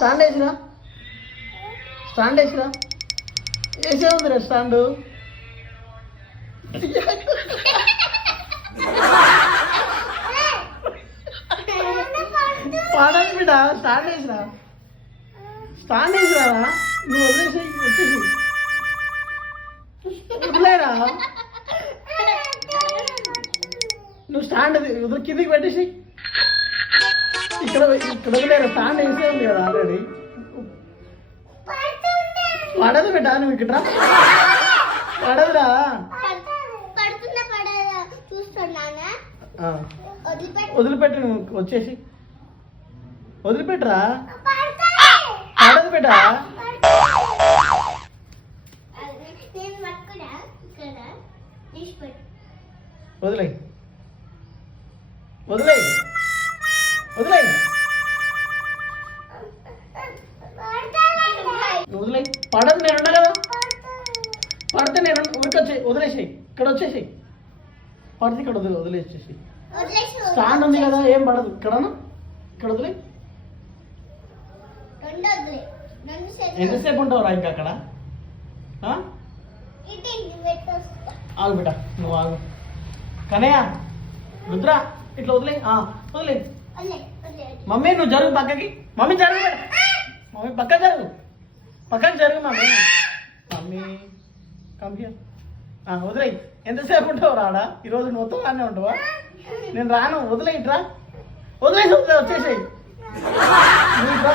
Stand వేసిరా, stand వేసిరా. వేసే ఉందిరా stand. పడదు బిడ్డ, స్టాండ్ వేసిరా, స్టాండ్ వేసిరారా. నువ్వు వదిలేసి వచ్చేసి వదిలేరా. నువ్వు స్టాండ్ వదిలి కిందికి పెట్టేసి ఇక్కడ ఇక్కడ వదిలేరా. స్టాండ్ వేసే ఉంది కదా ఆల్రెడీ. పడదు బిడ్డ, నువ్వు ఇక్కడ పడదురా. వదిలిపెట్టు, నువ్వు వచ్చేసి వదిలిపెట్టరా. పడదు బిడ్డ. వదిలే వదిలే వదిలే వదిలే. పడదు, నేనున్నా కదా. పడితే నేను ఊరికొచ్చే వదిలేసాయి. ఇక్కడ వచ్చేసి పడితే ఇక్కడ వదిలేసేసి. స్టాండ్ ఉంది కదా, ఏం పడదు. ఇక్కడనా ఇక్కడ వదిలే. ఎంతసేపు ఉంటావురా ఇంకా అక్కడ? ఆగు బిడ్డ, నువ్వు ఆగు. కనయ్య, రుద్ర, ఇట్లా వదిలే, వదిలే. మమ్మీ నువ్వు జరుగు పక్కకి. మమ్మీ జరుగు బిడ్డ, మమ్మీ పక్క జరుగు, పక్కకి జరుగు మమ్మీ. మమ్మీ కంపి వదిలే. ఎంతసేపు ఉంటావు రాడా? ఈరోజు నువ్వు వస్తానే ఉంటావా? నేను రాను. వదిలే, ఇట్రా వదిలేసి వచ్చేసాయి. నువ్వు ఇట్రా.